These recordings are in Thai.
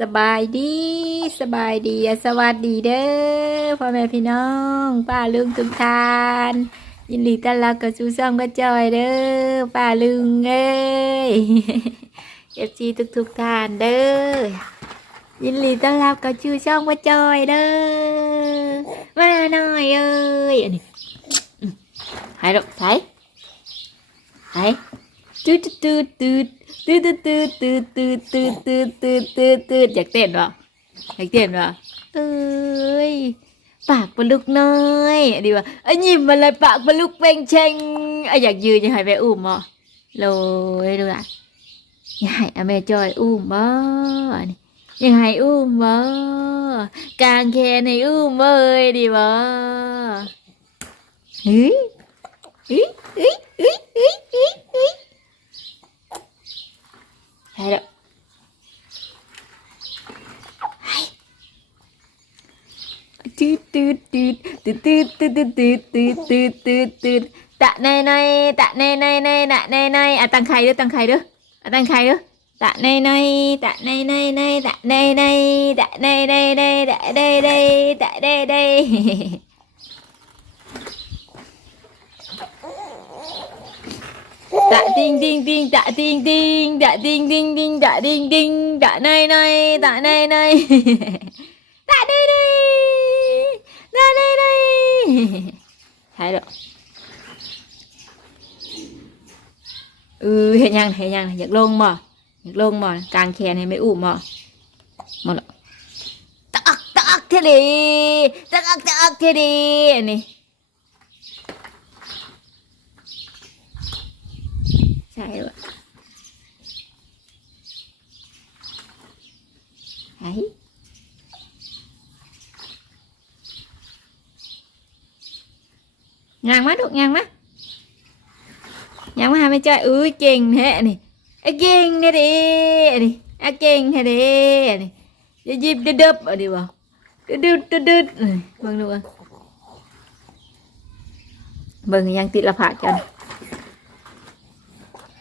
สบายดีสบายดีสวัสดีเด้อพ่อแม่พี่น้องป้าลุงทุกท่าน ยินดีต้อนรับกับสู่ช่องกระจอยเด้อป้าลุงเอ้ยเอฟซีทุกทุกท่านเด้อยินดีต้อนรับกับสู่ช่องกระจอยเด้อมาหน่อยเอ้ยอันนี้หายแล้วหายหายตืดตืดตืด ตืดตืดตืดตืดตืดตืดตืดตืดตืดอยากเต้นวะอยากเต้นวะเอ้ยปากปลุกน้อยดีว่าไอ้ยิ้มอะไรปากปลุกเป่งเชงไอ้อยากยืนยังให้แม่อุ้มบ่โลยดูอะยากให้อแม่จอยอุ้มบ่นี่ยากให้อุ้มบ่กางแขนให้อุ้มเอ้ยดีบ่เฮ้ยเฮ้ยเฮ้ยเฮ้ยเฮ้ย เฮ้ยเฮ้ยใช่แล้วตืดตืดตืดตืดตืดตืดตืดตืดตืดตืดตืดตะในในตะในในในตะในใน ดะดิงดิงดิงดะดิงดิงดะดิงดิงดิงดะดิงดิงดะในในดะในในดะในในดะในในใช่หรอเออเห็นยังเห็นยังอยากลงบ่อยากลงบ่กลางแขนให้ไม่อุ่มบ่มาหรอตักตักเทดีตักตักเทเลนี่ sai quá đấy. Ngang quá được ngang quá. Ngang quá hai mươi chơi. Ui kinh thế này. À, kinh này. Đi này à, kinh này. Đi này để dịp đập đập ở đi vào đứt đứt đứt vâng luôn vâng nhân tị là phạt cho này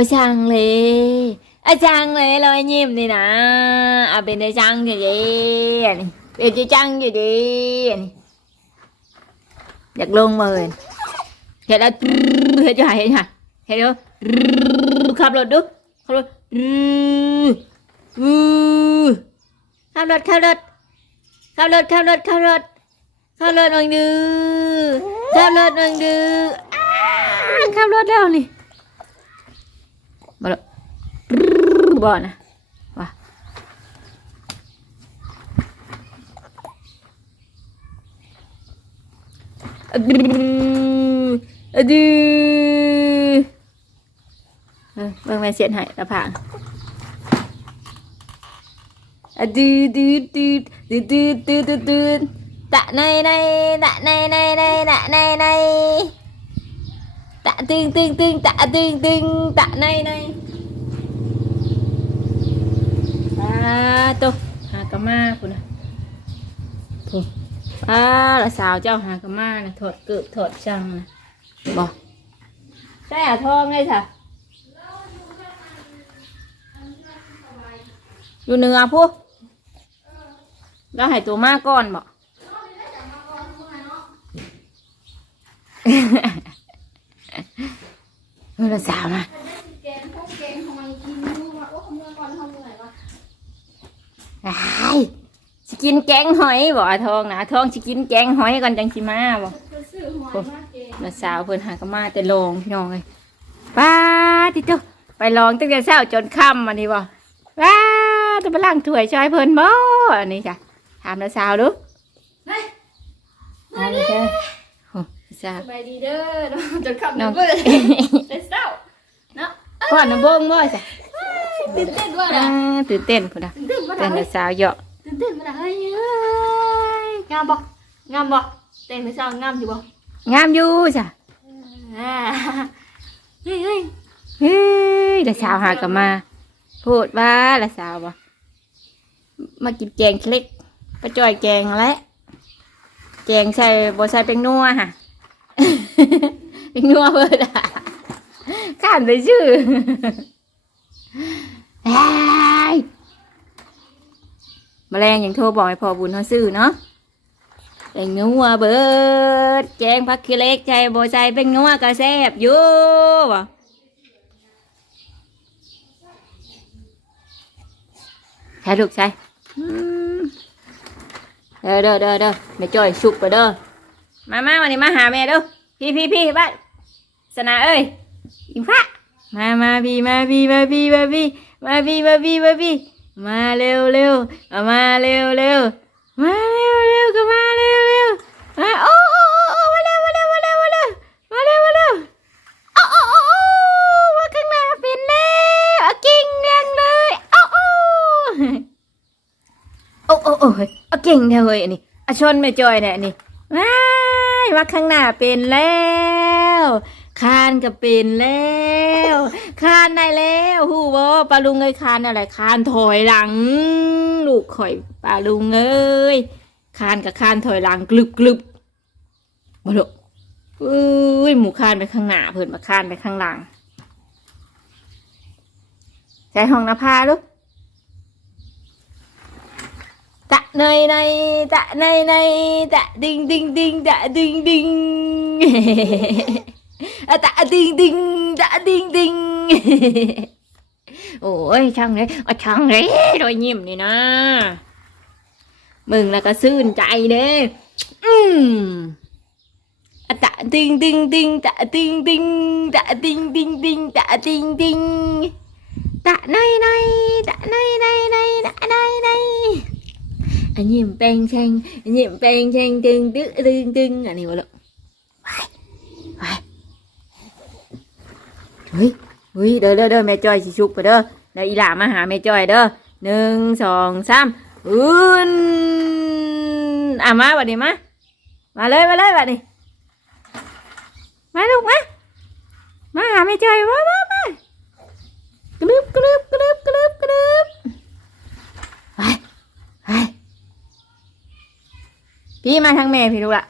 อ้ช่างเลยอาจารย์เลยรอยยิ้มนี่นะเอาเป็นอาจารย์อยู่ดีอันนี้เป็นอาจารย์อยู่ดีอันนี้อยากลงมาเลยเห็นแล้วเห็นจะหายเห็นค่ะเห็นแล้วขับรถดูขับรถขับรถขับรถขับรถขับรถขับรถขับรถหน่อยดื้อขับรถหน่อยดื้อขับรถแล้วนี่ บ่นะว่ะอะดื้ออะดื้อเออเบิ่งแม่เสียนให้ตะผางอะดื้อดื้อดื้อดื้อดื้อดื้อดื้อดื้อตะในในตะในในในตะในในตะตึงตึงตึงตะตึงตึงตะในใน อ่าตัวหากะมาคุณนะถูกอ่าละสาวเจ้าหากะมานะถอดเกือบถอดช่างนะบอกใช่อะทองไงจ้ะอยู่เหนือพูแล้วให้ตัวมาก่อนบอกเออละสาวมา แกงพวกแกงทำไมกินนู่นวะโอ้ขโมยก่อนทำเหนื่อยวะ ไอ้สิกินแกงหอยบ่อะทองนะทองสิกินแกงหอยก่อนจังสิมาบ่จะซื้อหวยมาแกงแล้วสาวเพิ่นหาก็มาแต่ลงพี่น้องเลยป้าติโตไปลองตั้งแต่เช้าจนค่ำอันนี้บ่ป้าจะไปล้างถ้วยช่วยเพิ่นบ่อันนี้จ้ะถามแล้วสาวดูเฮ้ยอันนี้จ้ะโอ้สาวสบายดีเด้อเนาะจนขับน้องเบื่อแต่เศร้าเนาะเอพ่อน้ำบงบ่จ้ะ ตื่นเต้นด้วยอ่านะตื่นเต้นพุ่นน่ะตื่นเต้นมาเต้นเลแต่ยสาวเหยาะตื่นเต้นมาเลยเฮ้ยงามบ่งามบ่แต่งในเช้างามอยู่บ่งามอยู่จ้ะอ่าเฮ้ยเฮ้ยเฮ้ยละสาวหากลับมาพูดว่าละสาวบ่มากินแกงเล็กปลาจอยแกงแล้วแกงใส่บ่ใส่เป็นนัวฮะเป็นนัวเบิดอะข้ามไปชื่อไอ้ย แมลงยังโทรบอกให้พอบุญเขาซื้อเนาะเป็นนัวเบิดแกงผักขี้เล็กใจโบใส่เป็นนัวก็แซบอยู่บ่ใช่ลูกใช่เด้อเด้อเด้อเด้อแม่จ้อยชุบไปเด้อมามาวันนี้มาหาแม่เด้อพี่พี่พี่บ้านสนาเอ้ยอิงฟ้ามามาพี่มาพี่มาพี่มาพี่ มาพี่มาพี่มาพี่มาเร็วเร็วมาเร็วเร็วมาเร็วเร็วก็มาเร็วเร็วมาโอ้โอ้โอ้โอ้มาเร็วมาเร็วมาเร็วมาเร็วมาเร็วมาเร็วโอ้โอ้โอ้โอ้มาข้างหน้าเป็นแล้วกิ่งเรียงเลยโอ้โอ้โอ้โอ้โอ้เฮ้ยเอาเก่งเถอเฮ้ยนนี้อชนแม่จอยเนี่ยนี่ว้ายว่าข้างหน้าเป็นแล้วคานก็เป็นแล้ว คานได้แล้วฮู้บ่ปลาลุงเอ้ยคานอะไรคานถอยหลัง ลูกข่อยปลาลุงเอ้ยคานกับคานถอยหลังกลึบกลึบมาลูกอุ้ยหมูคานไปข้างหน้าเพิ่นมาคานไปข้างหลังใช้ห้องนภาลูก tạ này này tạ này này tạ đinh đinh đinh tạ đinh đinh à, tạ đinh đinh tạ đinh đinh ôi chăng đấy à, chăng โอ้ยช่างเลยอะช่างเลยรอยยิ้มนี่นะมึงแล้วก็ซื่นใจเด้อืมตะติงติงติงตะติงติงตะติงติงติงตะติงติงตะในในตะในในในตะในในอันยิ้มแปลงแชงอันยิ้มแปลงแชงตึงตึงตึงตึงอันนี้วะลูกไปไปเฮ้ เฮ้ยเด้อเด้อเด้อแม่จอยสิชุกไปเด้อเดี๋ยวอีหล่ามาหาแม่จอยเด้อหนึ่งสองสามอื่นอะมาบัดนี้มามาเลยมาเลยบัดนี้มาลูกมามาหาแม่จอยมามามากรึบกรึบกรึบกรึบกรึบไปไปพี่มาทางแม่พี่ลูกละ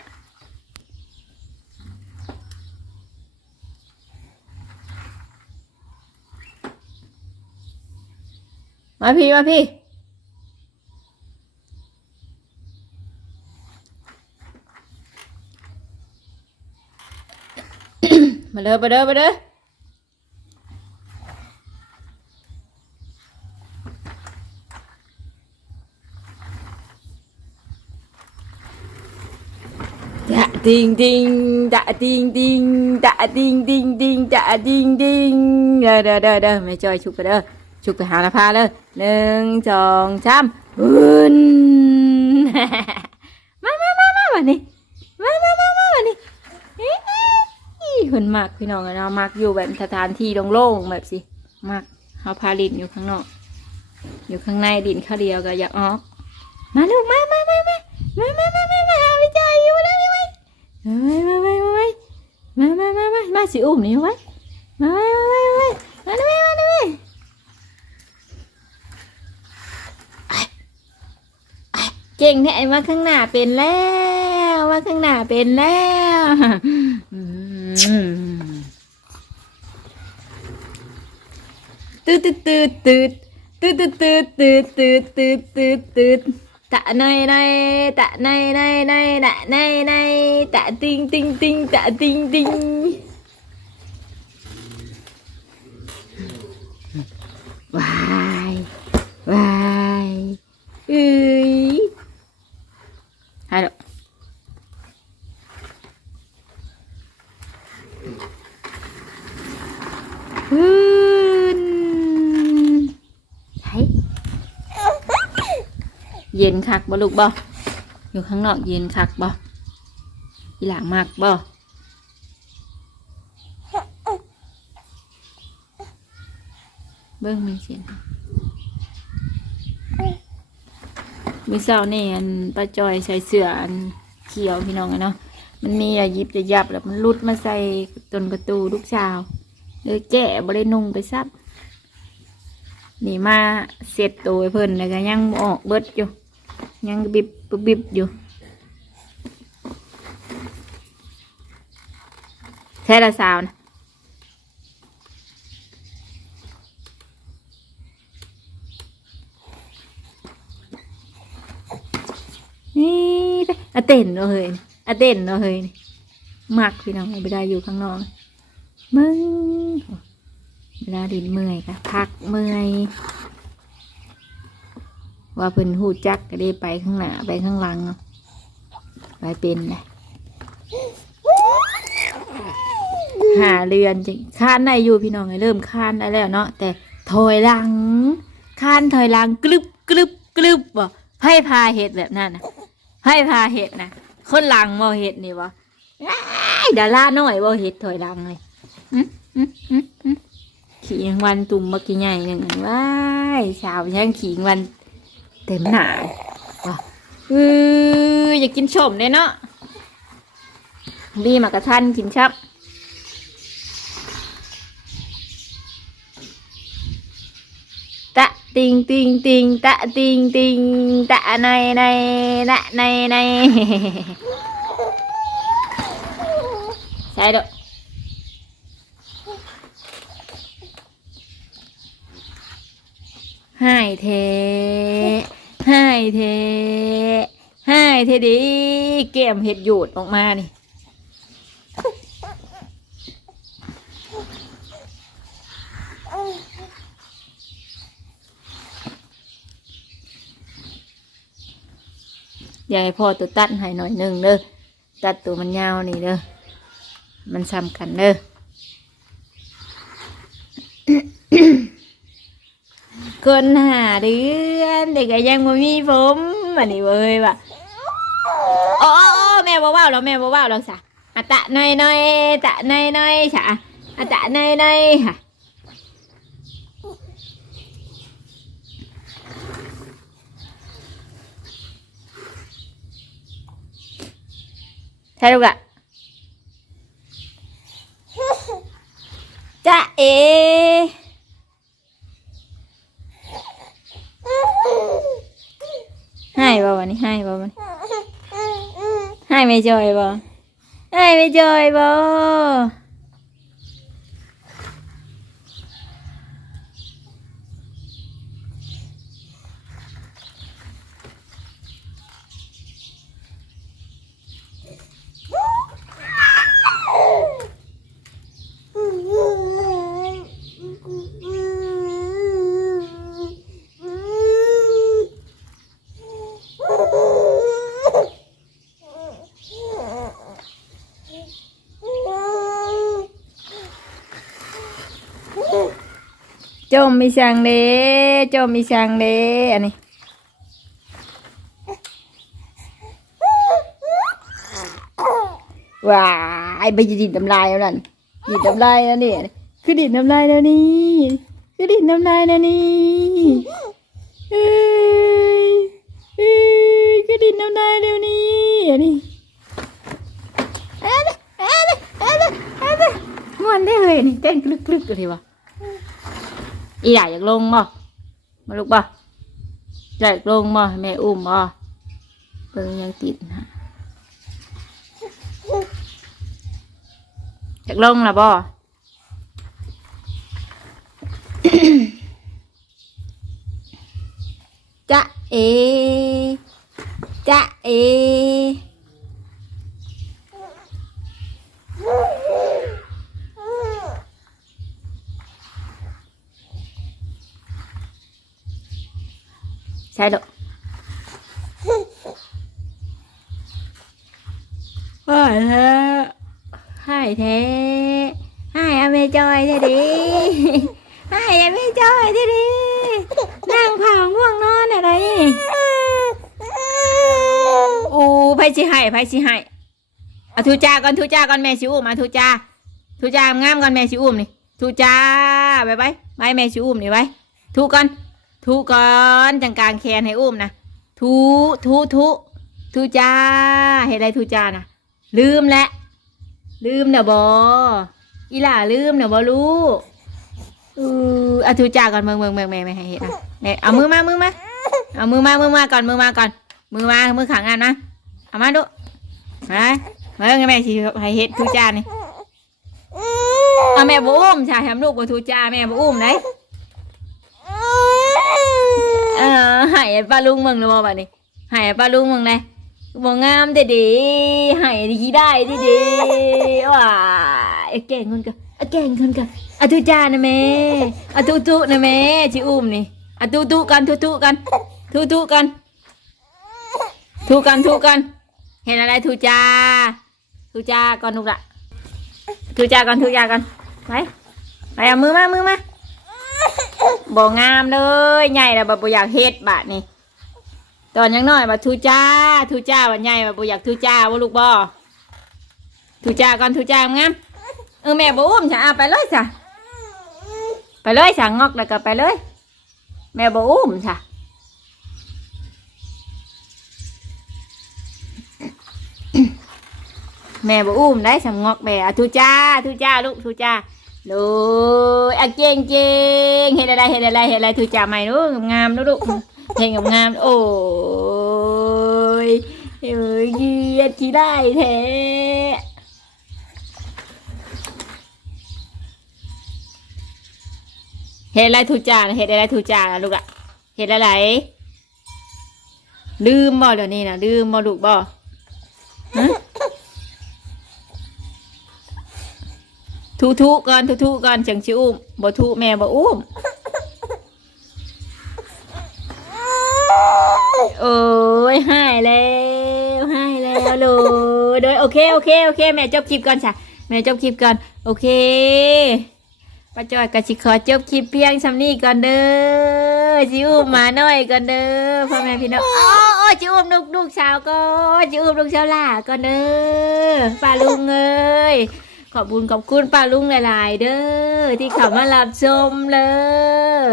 มาพี่มาพี่ มาเด้อมาเด้อมาเด้อจะติงติงจะติงติงจะติงติงติงจะติงติงเด้อเด้อเด้อเด้อแม่จอยชุกไปเด้อ ชุกไปหาละพาเลยหนึ่งสองสามอุ่นมามามามาวันนี้มามามามาวันนี้เฮ้ยคนมากพี่น้องเนาะมักอยู่แบบสถานที่โล่งๆแบบสิมักเขาพาลินอยู่ข้างนอก อยู่ข้างในดินข้าวเดียวก็อยากออก มาลูกมามามามามามามามามาหาพี่จออยู่แล้วยังไงมามามามามามามามามาสิอุ้มนี่ไว้มามามามามามามามา เก่งแท้ว่าข้างหน้าเป็นแล้วว่าข้างหน้าเป็นแล้วตืดตืดตืดตืดตืดตืดตืดตืดตืดตืดตืดตะในในตะในในในตะในในตะติงติงติงตะติงติงวายวายเอ้ย นคักบ่ลูกบ่อยู่ข้างนอกเย็นคักบ่อีหลามากบ่เบิ้งมีเสียง มือเช้านี่อันป้าจอยใส่เสื้ออันเขียวพี่น้องเนาะมันมีอะยิบจะยับแล้วมันรุดมาใส่ตนกระตูลูกสาวเลยแก่บรินุ่งไปซับนี่มาเสร็จตัวเพิ่นแล้วก็ยังออกเบิดอยู่ ยังบิบบิบอยู่แค่ละสาวนะ นี่อะเต้นเนาะเฮ้ยอะเต้นเนาะเฮ้ยมักพี่น้องไม่ได้อยู่ข้างนอกมึงเวลาดินเมื่อยค่ะพักเมื่อย ว่าเพิ่นหูจักก็ได้ไปข้างหน้าไปข้างหลังไปเป็นเลยหาเรือนจริงคานได้อยู่พี่น้องเริ่มคานได้แล้วเนาะแต่ถอยหลังคานถอยหลังกรึบกรึบกรึบบ่ไพ่พาเห็ดแบบนั้นนะ ให้พาเห็ดนะคนหลังบ่เห็ดนี่บ่อ้ายดาราน้อยบ่เห็ดถอยหลังเลยขี่รางวันตุ่มบักกี่ใหญ่หนึ่งว้ายสาวช่างขี่รางวันเต็มหนาว่ะเอออยากกินชมเลยเนาะบีมากระทันกินชับ ติงติงติงตะติงติงตะในในนะในในใช่ดอกให้เทให้เทให้เทดีเกมเห็ดหยูดออกมานี่ อยากให้พ่อตัวตัดให้หน่อยหนึ่งเด้อตัดตัวมันยาวนี่เด้อมันซ้ำกันเด้อคนหาเดือนเด็กก็ยังบ่มีผมอันนี้เว้ยว่ะโอ้แม่บ่ว้าแล้วแม่บ่ว้าแล้วสะอะตะน่อยน่อยตะน่อยน่อยสะอะตะน่อยน่อยค่ะ ใช่ลูกอะจ้าเอให้บ่วันนี้ให้บ่วันนี้ให้ไม่จอยบ่ให้ไม่จอยบ่ มมีช่างเด้จมมีช่างเด้อันนี้ว้ายไปดินน้ำลายแล้วนั่นดินน้ำลายแล้วนี่คือดินน้ำลายแล้วนี่คือดินน้ำลายแล้วนี่เอ้ยเอ้ยคือดินน้ำลายแล้วนี่อันนี้เอ้ยเอ้ยเอ้ยเอ้ยม่วนได้เลยนี่เต้นกลึกๆกันทีวะ อีหล่าอยากลงบ่มาลุกบ่อยากลงบ่ให้แม่อุ้มบ่เบิ่งยังติดนะอยากลงล่ะบ่จะเอจะเอ ใช่ดอกว่าแท้ให้แท้ให้อเมจอยแท้ดิให้อเมจอยแท้ดินั่งเผาง่วงนอนอะไรอูไผสิให้ไผสิให้อาทูจาก่อนทูจาก่อนแม่สิอุ้มมาทูจาทูจางามก่อนแม่สิอุ้มนี่ทูจาไปไปไปแม่ชิอุ้มนี่ไว้ถูก่อน ถูก่อนจังกลางแขนให้อุ้มนะถูถูถูถูจ้าเห็นอะไรถูจ้านะลืมแหละลืมเนะบออีหล่าลืมเนะบอลูกอืออาถูจ้าก่อนเมืองเมืองเมืองแม่ไม่ให้เห็นอะเนี่ยเอามือมามือมาเอามือมามือมาก่อนมือมาก่อน มือมามือขังงานนะเอามาดูมาเมืองแม่สิให้เห็ดถูจ้านี่เอาแม่บอุ้มใช่ทำลูกบ่ทูจ้าแม่บอุ้มไหน เออให้ป้าลุงมึงเลยบ่บัดนี้ให้ป้าลุงมึงเลยบ่งามเด็ดีให้ดีได้ดีดีว้าไอ้เก่งคนกะไอ้เก่งคนกะอะทูจ้านะแม่อะทูทูนะแม่ชิอุ้มนี่อะทูทูกันทูทูกันทูทูกันทูกันทูกัน เห็นอะไรทูจ้าทูจ้าก่อนลูกละทูจาก่อนทูจาก่อนไปไปเอามือมามือมา บ่งามเลยใหญ่แล้วบ่บ่อยากเฮ็ดบาดนี่ตอนยังน้อยบ่ทูจ้าทูจ้าบ่ใหญ่บ่บ่อยากทูจ้าบ่ลูกบ่ทูจ้าก่อนทูจ้ากามเออแม่บ่อุ้มจ้ะเอาไปเลยจ้ะไปเลยจ้ะงอกแล้วก็ไปเลย แม่บ่อุ้มจ้ะแม่บ่อุ้มได้สำงอกแม่ทูจ้าทูจ้าลูกทูจ้า ลูกอะเก่งเก่งเฮ็ดอะไรเฮ็ดอะไรเฮ็ดอะไรทูจ้าใหม่ลูกงามๆลูกลูกเฮ็ดงามๆโอ้ยเอ้ยเกียดขี้ได้แท้เฮ็ดอะไรทูจ้าน่ะเฮ็ดอะไรทูจ้าน่ะลูกอะเฮ็ดอะไรลืมบ่เดี๋ยวนี้น่ะลืมบ่ลูกบ่ ทุทุก่อนทุทุก่อนจังชิอุ้มบ่ทุแม่บ่อุ้มโอ้ยหายแล้วหายแล้วโลโดยโอเคโอเคโอเค แม่จบคลิปก่อนจ้ะแม่จบคลิปก่อนโอเคป้าจอยกับชิขอจบคลิปเพียงชำนี้ก่อนเด้อชิอุ้มมาหน่อยก่อนเด้อพ่อแม่พี่น้องโอ้โอ้ชิอุ้มลูกลูกสาวก็ชิอุ้มลูกสาวหล่าก่อนเด้อป้าลุงเอ้ย ขอบคุณขอบคุณป้าลุงหลาย ๆ เด้อที่เข้ามารับชมเลย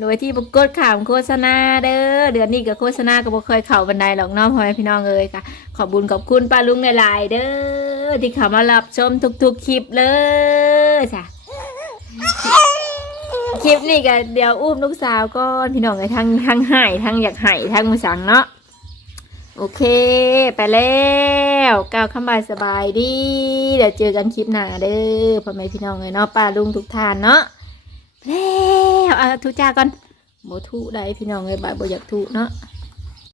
โดยที่ประกดข่าวโฆษณาเด้อเดือนนี้กับโฆษณาก็บ่เคยเข้าบันไดหรอกน้องพ่อแม่พี่น้องเอ้ยค่ะ ขอบคุณขอบคุณป้าลุงหลาย ๆ เด้อที่เข้ามารับชมทุก ๆ คลิปเลยจ้ะคลิปนี้ก็เดี๋ยวอุ้มลูกสาวก่อนพี่น้องเอ้ทั้งทั้งหายทั้งอยากหายทั้งมือสังเนาะ โอเค ไปแล้วก้าวคำบายสบายดี เดี๋ยวเจอกันคลิปหน้าเด้อพ่อแม่พี่น้องเลยเนาะป้าลุงทุกท่านเนาะไปแล้วเอาทุจ้าก่อนโมทุได้พี่น้องเลยบายโบอยากทุเนาะ